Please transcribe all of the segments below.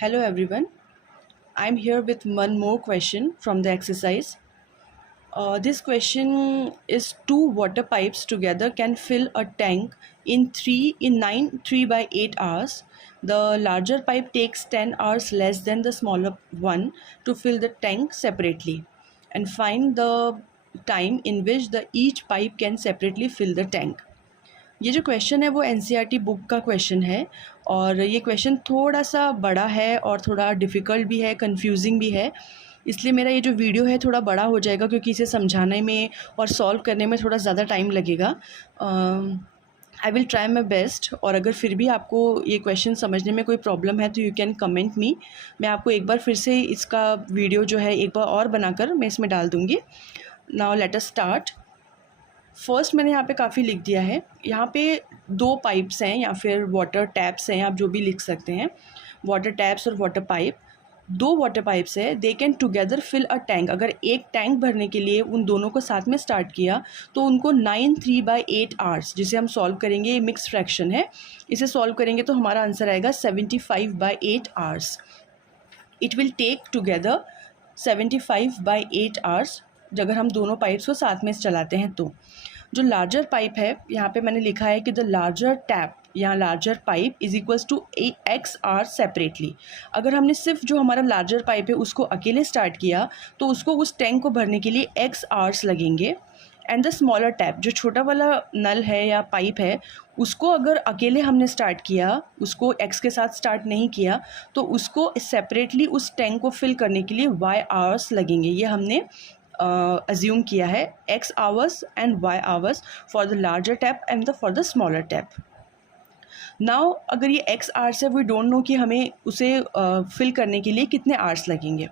Hello everyone, I'm here with one more question from the exercise. This question is two water pipes together can fill a tank in 9 3 by 8 hours. The larger pipe takes 10 hours less than the smaller one to fill the tank separately, and find the time in which the each pipe can separately fill the tank. ये जो question है वो NCERT book का question है और ये question थोड़ा सा बड़ा है और थोड़ा डिफ़िकल्ट भी है, कंफ्यूजिंग भी है। इसलिए मेरा ये जो वीडियो है थोड़ा बड़ा हो जाएगा क्योंकि इसे समझाने में और सॉल्व करने में थोड़ा ज़्यादा टाइम लगेगा। I will try my best. और अगर फिर भी आपको ये क्वेश्चन समझने में कोई प्रॉब्लम है तो यू कैन कमेंट मी। मैं आपको एक बार फिर से इसका वीडियो जो है एक बार और बनाकर मैं इसमें डाल दूँगी। Now let us start. First मैंने यहाँ पे काफ़ी लिख दिया है। यहाँ पे दो पाइप्स हैं या फिर वाटर टैप्स हैं, आप जो भी लिख सकते हैं, वाटर टैप्स और वाटर पाइप। दो वाटर पाइप्स है, they can together fill a tank. अगर एक टैंक भरने के लिए उन दोनों को साथ में स्टार्ट किया तो उनको 9 3 by 8 आवर्स, जिसे हम सॉल्व करेंगे, ये मिक्स फ्रैक्शन है, इसे सॉल्व करेंगे तो हमारा आंसर आएगा 75 by 8 hours. It will take together 75 by 8 hours अगर हम दोनों पाइप्स को साथ में चलाते हैं तो। जो लार्जर पाइप है, यहाँ पे मैंने लिखा है कि द लार्जर टैप या larger pipe is equals to x or separately. अगर हमने सिर्फ जो हमारा लार्जर पाइप है उसको अकेले स्टार्ट किया तो उसको उस टैंक को भरने के लिए एक्स आवर्स लगेंगे। एंड द स्मॉलर टैप, जो छोटा वाला नल है या पाइप है, उसको अगर अकेले हमने स्टार्ट किया, उसको एक्स के साथ स्टार्ट नहीं किया, तो उसको सेपरेटली उस टैंक को फिल करने के लिए वाई आवर्स लगेंगे। ये हमने अज्यूम किया है, x hours and y hours for the larger tap and for the smaller tap. Now अगर ये एक्स आवर्स है, वी डोंट नो कि हमें उसे फिल करने के लिए कितने आवर्स लगेंगे।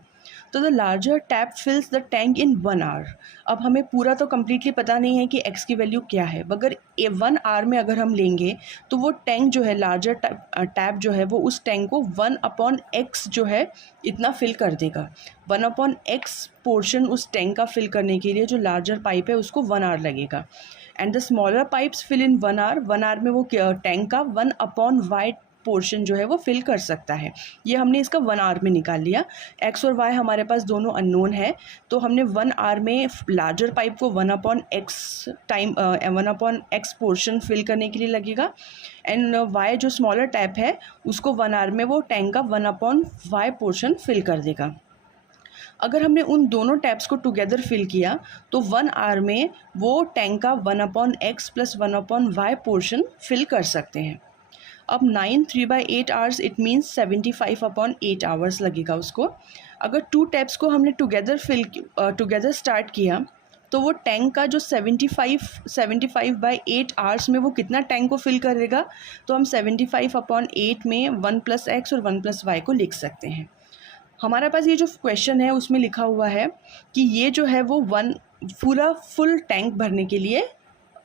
तो the larger tap fills the tank in 1 hour. अब हमें पूरा तो कम्प्लीटली पता नहीं है कि एक्स की वैल्यू क्या है, मगर 1 आवर में अगर हम लेंगे तो वो टैंक जो है, लार्जर टैप जो है, वो उस टैंक को 1/x जो है इतना फिल कर देगा। 1/x पोर्शन उस टैंक का फिल करने के लिए जो लार्जर पाइप है उसको 1 आवर लगेगा। And the smaller pipes fill in 1 hour. 1 hour में वो टैंक का 1/y पोर्शन जो है वो फिल कर सकता है। ये हमने इसका 1 आवर में निकाल लिया। एक्स और वाई हमारे पास दोनों अननोन है, तो हमने 1 आवर में लार्जर पाइप को 1/x पोर्शन फिल करने के लिए लगेगा। एंड वाई जो स्मॉलर टैप है उसको 1 आवर में वो टैंक का 1/y पोर्शन फिल कर देगा। अगर हमने उन दोनों टैप्स को टुगेदर फिल किया तो 1 आवर में वो टैंक का 1/x plus 1/y portion fill कर सकते हैं। अब 9 3 by 8 hours, it means 75/8 hours लगेगा उसको। अगर टू टैप्स को हमने टुगेदर स्टार्ट किया तो वो टैंक का जो 75/8 आवर्स में वो कितना टैंक को फिल करेगा, तो हम 75/8 में 1+x और 1+y को लिख सकते हैं। हमारे पास ये जो क्वेश्चन है उसमें लिखा हुआ है कि ये जो है वो पूरा फुल टैंक भरने के लिए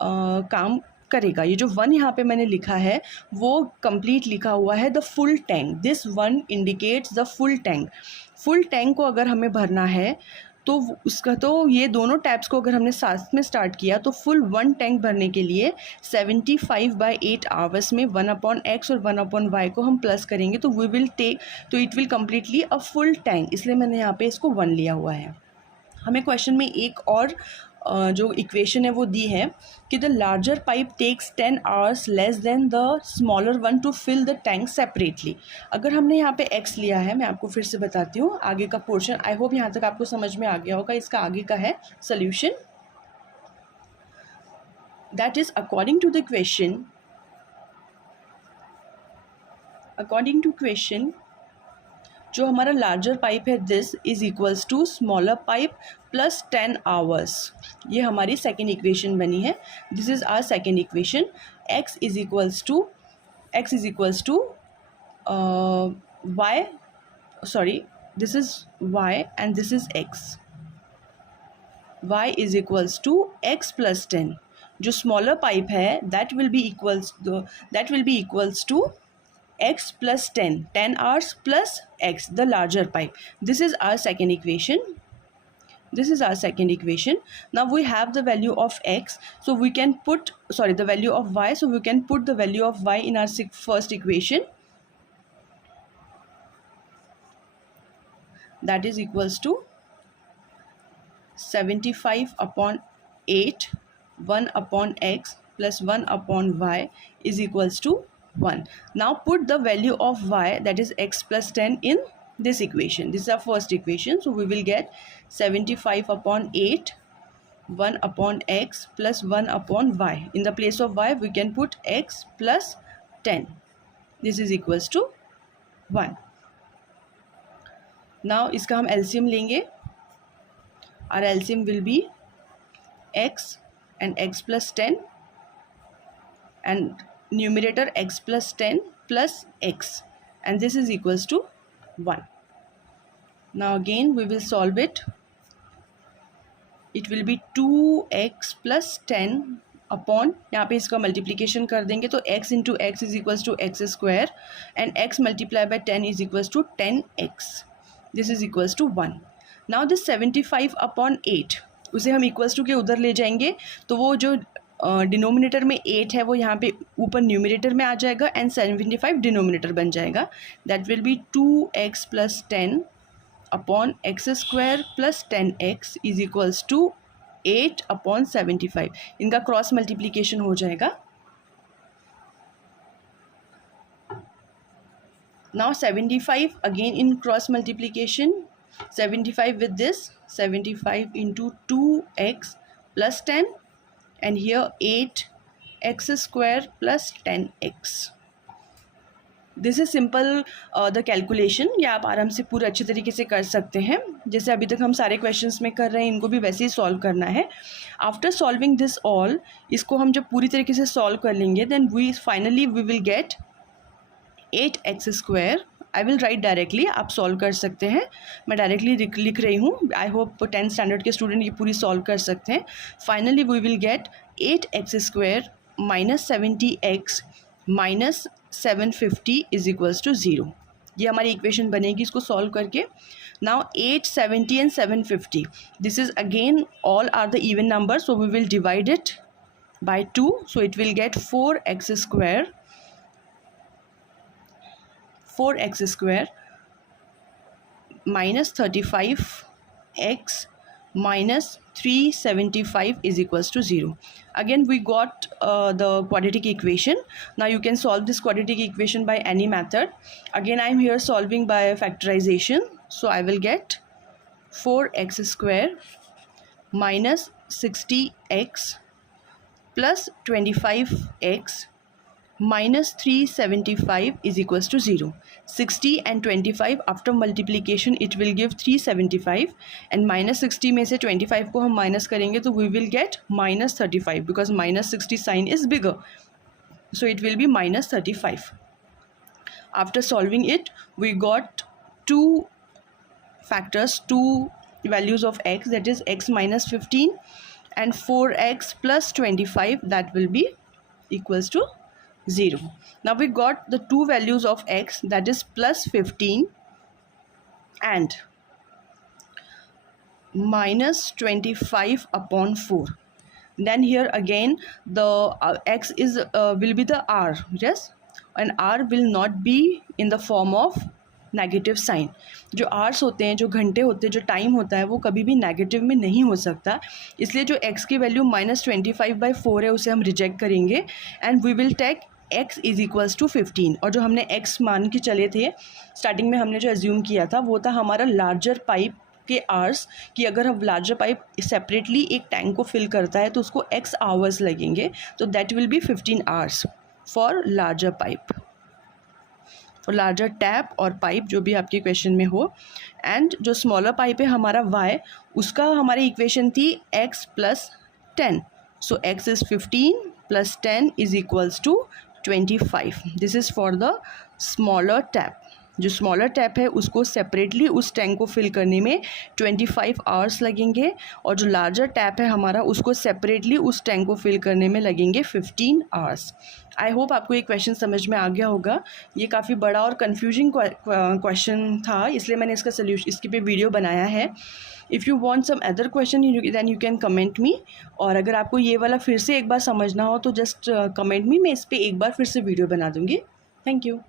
काम करेगा। ये जो 1 यहाँ पे मैंने लिखा है वो कंप्लीट लिखा हुआ है the full tank. This 1 indicates the full tank. Full tank को अगर हमें भरना है तो उसका तो ये दोनों टैप्स को अगर हमने साथ में स्टार्ट किया तो फुल 1 टैंक भरने के लिए 75/8 आवर्स में 1/x और 1/y को हम प्लस करेंगे तो it will completely a full tank. इसलिए मैंने यहाँ पे इसको 1 लिया हुआ है। हमें क्वेश्चन में एक और जो इक्वेशन है वो दी है कि the larger pipe takes 10 hours less than the smaller one to fill the tank separately. अगर हमने यहाँ पे x लिया है, मैं आपको फिर से बताती हूँ आगे का पोर्शन। आई होप यहाँ तक आपको समझ में आ गया होगा। इसका आगे का है solution. That is according to question जो हमारा लार्जर पाइप है, this is equals to smaller pipe plus 10 hours. ये हमारी सेकेंड इक्वेशन बनी है। This is our second equation. x is equals to y, sorry, this is y and this is x। y is equals to x plus 10। जो smaller pipe है that will be equals to x plus 10 hours plus x, the larger pipe. This is our second equation. Now we have the value of x, so we can put, the value of y, so we can put the value of y in our first equation. that is equals to 75 upon 8 1 upon x plus 1 upon y is equals to 1. Now put the value of y, that is x plus 10, in this equation. This is our first equation. So we will get 75 upon 8 1 upon x plus 1 upon y. In the place of y we can put x plus 10. This is equals to 1. Now इसका हम LCM लेंगे. Our LCM will be x and x plus 10 and numerator x plus 10 plus x, and this is equals to 1. Now again we will solve it. It will be 2x plus 10 upon, यहाँ पे इसका multiplication कर देंगे तो x into x is equals to x square and x multiply by 10 is equals to 10x. This is equals to 1. Now this 75 upon 8 उसे हम equals to के उधर ले जाएंगे तो वो जो डिनोमिनेटर में 8 है वो यहाँ पे ऊपर न्यूमिनेटर में आ जाएगा एंड 75 डिनोमिनेटर बन जाएगा. That will be 2x plus 10 upon x square plus 10x is equals to 8 upon 75. इनका क्रॉस मल्टीप्लिकेशन हो जाएगा. Now 75 again in cross multiplication. 75 with this, 75 into 2x plus 10 and here 8x square plus 10x. This is simple the calculation. ये आप आराम से पूरे अच्छे तरीके से कर सकते हैं. जैसे अभी तक हम सारे क्वेश्चंस में कर रहे हैं, इनको भी वैसे ही सॉल्व करना है. आफ्टर सॉल्विंग दिस ऑल, इसको हम जब पूरी तरीके से सॉल्व कर लेंगे then we finally we will get 8x square. I will write directly, आप सॉल्व कर सकते हैं. मैं डायरेक्टली लिख रही हूँ. आई होप 10th स्टैंडर्ड के स्टूडेंट ये पूरी सॉल्व कर सकते हैं. Finally we will get 8x square minus 70x minus 750 is equals to 0. ये हमारी इक्वेशन बनेगी इसको सॉल्व करके. Now 8, 70 and 750, this is again all are the even number, so we will divide it by 2. So it will get 4x square minus 35x minus 375 is equals to 0. Again we got the quadratic equation. Now you can solve this quadratic equation by any method. Again I am here solving by factorization. So I will get 4x square minus 60x plus 25x minus 375 is equals to 0. 60 and 25 after multiplication it will give 375 and minus 60 में से 25 को हम minus करेंगे तो we will get minus 35 because minus 60 sign is bigger. So it will be minus 35. After solving it we got two factors, two values of x, that is x minus 15 and 4x plus 25, that will be equals to 0. Now we got the two values of x, that is plus 15 and minus 25 upon 4. Then here again the x is will be the r, yes, and r will not be in the form of negative sign. जो आर्स होते हैं, जो घंटे होते हैं, जो time होता है वो कभी भी नेगेटिव में नहीं हो सकता. इसलिए जो x की वैल्यू -25/4 है उसे हम रिजेक्ट करेंगे and we will take x is equals to 15. और जो हमने x मान के चले थे स्टार्टिंग में, हमने जो एज्यूम किया था वो था हमारा लार्जर पाइप के आवर्स, कि अगर हम लार्जर पाइप सेपरेटली एक टैंक को फिल करता है तो उसको x आवर्स लगेंगे. तो that will B 15 hours for larger pipe, for larger tap और पाइप जो भी आपके क्वेश्चन में हो. एंड जो स्मॉलर पाइप है हमारा y, उसका हमारी इक्वेशन थी x plus 10. So x is 15 plus 10 is equals to 25. This is for the smaller tap. जो स्मॉलर टैप है उसको सेपरेटली उस टैंक को फिल करने में 25 आवर्स लगेंगे और जो लार्जर टैप है हमारा उसको सेपरेटली उस टैंक को फिल करने में लगेंगे 15 आवर्स. आई होप आपको ये क्वेश्चन समझ में आ गया होगा. ये काफ़ी बड़ा और कन्फ्यूजिंग क्वेश्चन था, इसलिए मैंने इसका सोल्यूशन, इसके पे वीडियो बनाया है. If you want some other question then you can comment me. और अगर आपको ये वाला फिर से एक बार समझना हो तो जस्ट कमेंट मी, मैं इस पर एक बार फिर से वीडियो बना दूँगी. Thank you.